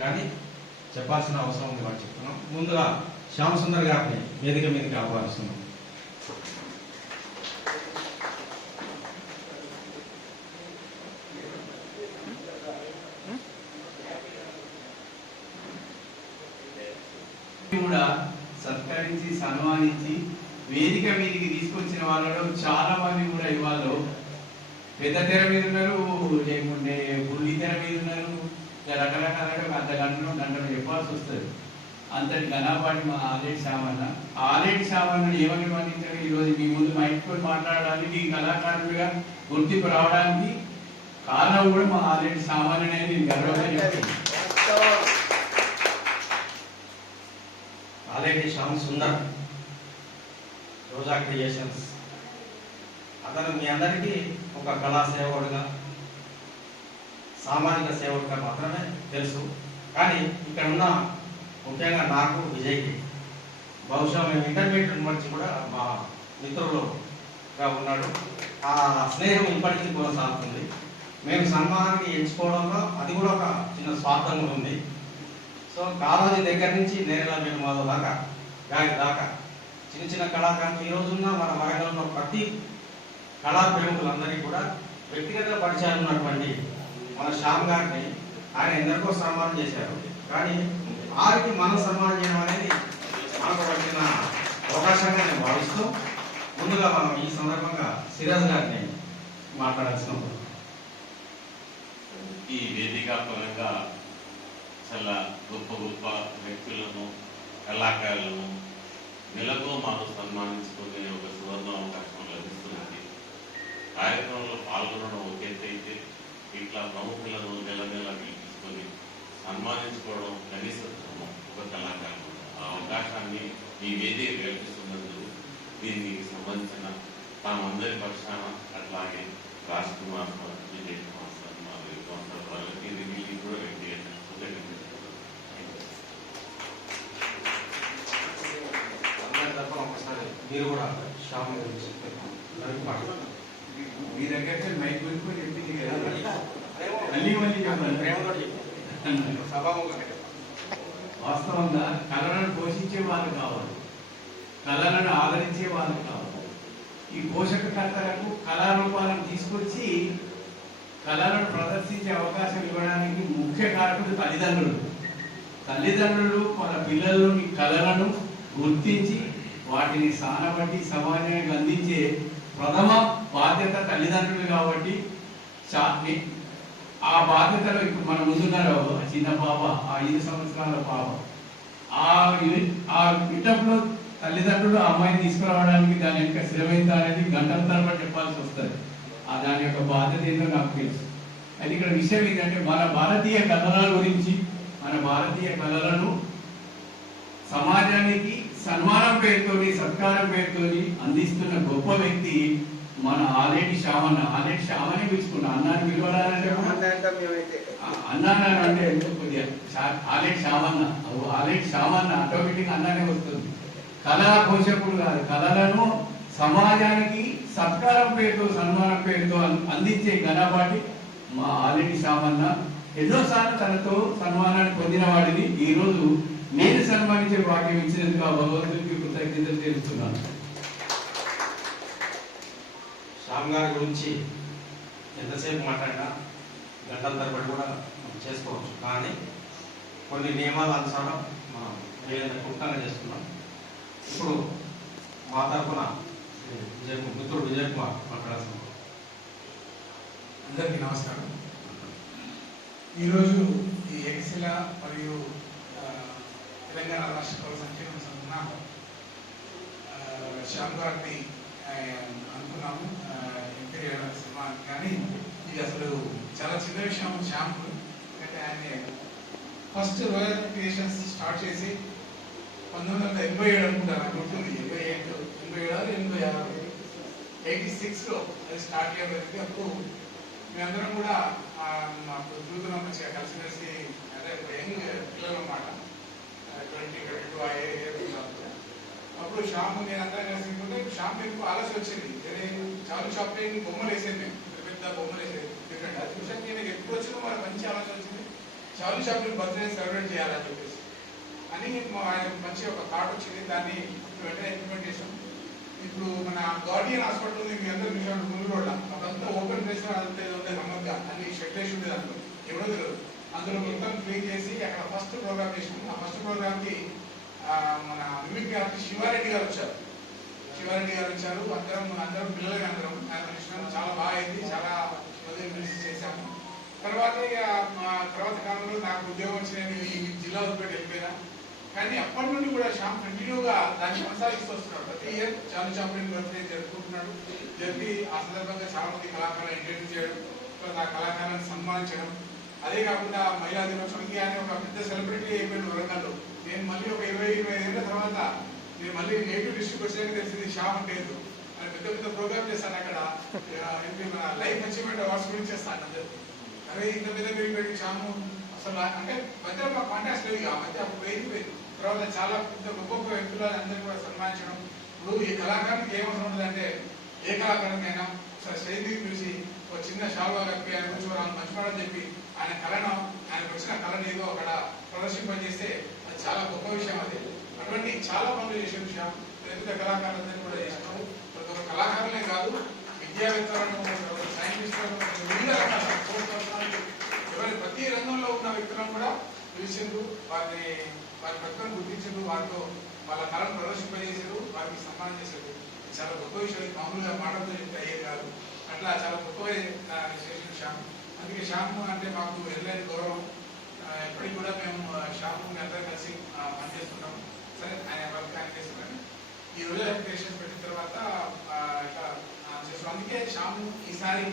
కానీ చెప్పాల్సిన అవసరం ఉంది వాళ్ళు చెప్తున్నాం. ముందుగా శ్యామ్ సుందర్ గారిని వేదిక మీదకి ఆహ్వానిస్తున్నాం. కూడా సత్కరించి సన్మానించి వేదిక మీదకి తీసుకొచ్చిన వాళ్ళలో చాలా మంది కూడా ఇవాళ పెద్ద తెర మీద ఉన్నారు, లేకుంటే బుల్లి తెర మీద ఉన్నారు. రకరకాలుగా అర్ధ గంటలు చెప్పాల్సి వస్తుంది. అంతటి ఘనపాటి మా ఆలేటి శ్యామన్న. ఆలేటి శ్యామన్నని ఏమని వర్ణించారు? ఈరోజు మీ ముందు మైక్రోని మాట్లాడడానికి, కళాకారులుగా గుర్తింపు రావడానికి కారణం కూడా మా ఆలేటి శ్యామన్ననే నేను గర్వంగా చెప్తాను. ఆలేటి శ్యామ్ సుందర్, రోజా క్రియేషన్స్. అతను మీ అందరికీ ఒక కళా సేవకుడుగా, సామాజిక సేవకుడుగా మాత్రమే తెలుసు. కానీ ఇక్కడ ఉన్న ముఖ్యంగా నాకు, విజయ్కి బహుశా మేము ఇంటర్మీడియట్ నుంచి కూడా మా మిత్రులుగా ఉన్నాడు. ఆ స్నేహం ఇప్పటికీ కొనసాగుతుంది. మేము సన్మానానికి ఎంచుకోవడంలో అది కూడా ఒక చిన్న స్వార్థం ఉంది. సో కాలేజీ దగ్గర నుంచి నేరేలా మాధవ్ దాకా, గాయకు దాకా చిన్న చిన్న కళాకారులు ఈ రోజున్న మన మగంలో ప్రతి కళా ప్రేమికులందరికీ కూడా వ్యక్తిగత పరిచయాలు ఉన్నటువంటి మన శ్యామ్ గారిని ఆయన ఎందరికో సన్మానం చేశారు. కానీ వారికి మనం సన్మానం చేయడం అనేది మనకు వచ్చిన అవకాశంగా నేను భావిస్తూ, ముందుగా మనం ఈ సందర్భంగా సిరాజ్ గారిని మాట్లాడాల్సిన ఈ వేదిక పరంగా చాలా గొప్ప గొప్ప వ్యక్తులను, కళాకారులను నెలతో మాకు సన్మానించుకునే ఒక సువర్ణ అవకాశం లభిస్తున్నది. కార్యక్రమంలో పాల్గొనడం ఒక ఎత్తు అయితే, ఇట్లా ప్రముఖులను నెల పిలిపించుకొని సన్మానించుకోవడం కనీస ధర్మం ఒక కళాకారులు. ఆ అవకాశాన్ని ఈ వేదిక కల్పిస్తున్నందుకు దీనికి సంబంధించిన తామందరి పక్షాన, అట్లాగే రాజ్ కుమార్ సార్, విజయ్ కుమార్ సార్, మా విద్వాన్ సార్ వాళ్ళకి వీళ్ళకి కూడా వ్యక్తిగత మీరు కూడా శ్యామ్ మీ దగ్గర మైక్ పెట్టుకొని చెప్పింది కదా, మళ్ళీ చెప్పాలి. వాస్తవంగా కళలను పోషించే వాళ్ళు కావాలి, కళలను ఆదరించే వాళ్ళు కావాలి. ఈ పోషకకర్తలకు కళారూపాలను తీసుకొచ్చి కళలను ప్రదర్శించే అవకాశం ఇవ్వడానికి ముఖ్య కారకుడు తల్లిదండ్రులు. తల్లిదండ్రులు మన పిల్లల్లోని కళలను గుర్తించి వాటిని సానబట్టి సమాజానికి అందించే ప్రథమ బాధ్యత తల్లిదండ్రులు. కాబట్టి ఆ బాధ్యతలో ఇప్పుడు మన ముందున్నారు చిన్న పాప, ఆ 5 సంవత్సరాల పాప. ఆ పిటప్లో తల్లిదండ్రులు ఆ అమ్మాయిని తీసుకురావడానికి దాని యొక్క శ్రమైందా అనేది గంటల తరబడి చెప్పాల్సి వస్తుంది. దాని యొక్క బాధ్యత ఏంటో నాకు తెలుసు. అది ఇక్కడ విషయం ఏంటంటే, మన భారతీయ కళల గురించి, మన భారతీయ కళలను సమాజానికి సన్మానం పేరుతోని, సత్కారం పేరుతోని అందిస్తున్న గొప్ప వ్యక్తి మన ఆలేటి శ్యామన్న. ఆలేటి శ్యామని పిలుచుకున్నా, అన్నాన్ని పిలవాలంటే అన్నాను అంటే ఎందుకు కొద్దిగా ఆలేటి శ్యామన్న, ఆలేటి శ్యామన్న ఆటోమేటిక్ అన్నానే వస్తుంది. కళా పోషకుడు కాదు, కళలను సమాజానికి సత్కారం పేరుతో, సన్మానం పేరుతో అందించే ఘనపాటి మా ఆలేటి శ్యామన్న. ఎన్నోసార్లు తనతో సన్మానాన్ని పొందిన వాడిని ఈరోజు నేను సన్మానించే భాగ్యం ఇచ్చినందుకు ఆ భగవంతుడికి కృతజ్ఞతలు తెలుస్తున్నాను. శ్యామ్ గారి గురించి ఎంతసేపు మాట్లాడినా గంటల తరబడి కూడా చేసుకోవచ్చు. కానీ కొన్ని నియమాల అనుసారం మనం ఏదైనా క్లుప్తంగా చేస్తున్నాం. ఇప్పుడు మా తరఫున మిత్రుడు విజయ్ కుమార్ మాట్లాడాల్సిన. అందరికీ నమస్కారం. ఈరోజు ఈ ఎక్సిల మరియు తెలంగాణ రాష్ట్ర కళా సంక్షేమ సంఘ శ్యామ్ గారిని అనుకున్నాము ఎంపీ సన్మానం. కానీ ఇది అసలు చాలా చిన్న విషయం. శ్యామ్ ఎందుకంటే ఆయన ఫస్ట్ రోయల్ క్రియేషన్స్ స్టార్ట్ చేసి 1987 అనుకుంటారు, నాకు గుర్తుంది. 86లో అది స్టార్ట్ చేయబడింది. అప్పుడు మేమందరం కూడా మాకు చూస్తున్నాం, మంచిగా కలిసి అదే యంగ్ పిల్లలు అన్నమాట, 20-22 ఆ ఏజ్. అప్పుడు షాప్ నేనంతా కలిసింటే షాప్ ఎక్కువ ఆలోచన వచ్చింది. చాలు షాప్ బొమ్మలు వేసేది, మేము పెద్ద బొమ్మలు వేసేది డిఫరెంట్. అది చూసాక నేను ఎప్పుడు వచ్చినా మరి మంచి ఆలోచన వచ్చింది. చార్లీ చాప్లిన్ బర్త్డే సెలబ్రేట్ చేయాలని చెప్పేసి అని ఆయన మంచి ఒక థాట్ వచ్చింది. దాన్ని వెంటనే ఇంప్లిమెంట్ చేసాం. ఇప్పుడు మన గార్డియన్ హాస్పిటల్ ఉంది, మీ అందరూ చూసాను ముందు రోడ్ల, అదంతా ఓపెన్ ప్లేస్ అదంతా ఏదో ఉంది నమ్మకంగా అన్ని షెడ్లేసి ఉంది. దాంట్లో ఎవరో తెలియదు. అందులో మొత్తం క్లీన్ చేసి అక్కడ ఫస్ట్ ప్రోగ్రామ్ చేసినాం. ఆ ఫస్ట్ ప్రోగ్రామ్ కి మన మిమిక్ ఆర్టిస్ట్ శివారెడ్డి గారు వచ్చారు. శివారెడ్డి గారు వచ్చారు. అందరం పిల్లలకి అందరం ఆయన చూసినాం. చాలా బాగా అయింది. చాలా మంది చేశాము. తర్వాత తర్వాత కాలంలో నాకు ఉద్యోగం వచ్చి నేను ఈ జిల్లా వదిలిపెట్టి వెళ్ళిపోయినా. కానీ అప్పటి నుండి కూడా శ్యామ్ కంటిన్యూగా దాన్ని కొనసాగిస్తూ వస్తున్నాడు. ప్రతి ఇయర్ చార్లీ చాప్లిన్ బర్త్డే జరుపుకుంటున్నాడు. జరిపి ఆ సందర్భంగా చాలా మంది కళాకారులు ఇంటర్వ్యూ చేయడం, ఆ కళాకారులను సన్మానించడం. అదే కాకుండా మహిళా దినోత్సవానికి ఆయన ఒక పెద్ద సెలబ్రిటీ అయిపోయాడు వరంగల్లో. నేను మళ్ళీ ఒక 20-25 ఏళ్ళ తర్వాత నేను మళ్ళీ నేటివ్ డిస్ట్రిక్ట్ వచ్చేది తెలిసింది శ్యామ్ అంటే అని పెద్ద పెద్ద ప్రోగ్రామ్ చేస్తాను అక్కడ. మన లైఫ్ అచీవ్మెంట్ అవార్డ్స్ గురించి చేస్తాను. అదే ఇంత పెద్ద పెరిగిపోయి శ్యాము అసలు అంటే మధ్య మా కాంటాక్ట్స్ లేవు. ఆ మధ్య పోయింది. తర్వాత చాలా పెద్ద గొప్ప గొప్ప వ్యక్తులను అందరినీ కూడా సన్మానించడం. ఇప్పుడు ఈ కళాకారునికి ఏమవసరం ఉంటుందంటే ఏ కళాకారునికైనా స్టేజ్ మీద పిలిచి ఒక చిన్న షాల్వా కప్పి ఆయన కూర్చోవాలి మంచివాడని చెప్పి ఆయన కళను ఆయనకు వచ్చిన కళను ఏదో అక్కడ ప్రదర్శింపజేస్తే అది చాలా గొప్ప విషయం. అది అటువంటి చాలా పనులు చేసే విషయం. పెద్ద కళాకారులందరినీ కూడా చేసినాము. ప్రతి ఒక్క కళాకారులే కాదు, విద్యావేత్తలను, సైంటిస్టులను, వివిధ రకాల ఎవరి ప్రతి రంగంలో ఉన్న వ్యక్తులను కూడా పిలిచిండ్రు. వారి ప్రతిభను గుర్తించారు. వారితో వాళ్ళ కళను ప్రదర్శింపజేశారు. వారికి సన్మానం చేశారు. చాలా గొప్ప విషయం. మామూలుగా మాటలతో చెప్తే అయ్యేది కాదు. అట్లా చాలా గొప్పగా చేసిన శ్యామ్. అందుకే శ్యామ్ అంటే మాకు ఎల్లైన గౌరవం. ఎప్పటికి కూడా మేము శ్యామ్ అందరం కలిసి పనిచేస్తున్నాం. సరే ఆయన వర్క్ ఆయన చేస్తున్నాం. ఈ రోజు అప్లికేషన్ పెట్టిన తర్వాత ఇట్లా చేస్తున్నాం. అందుకే శ్యామ్ ఈసారి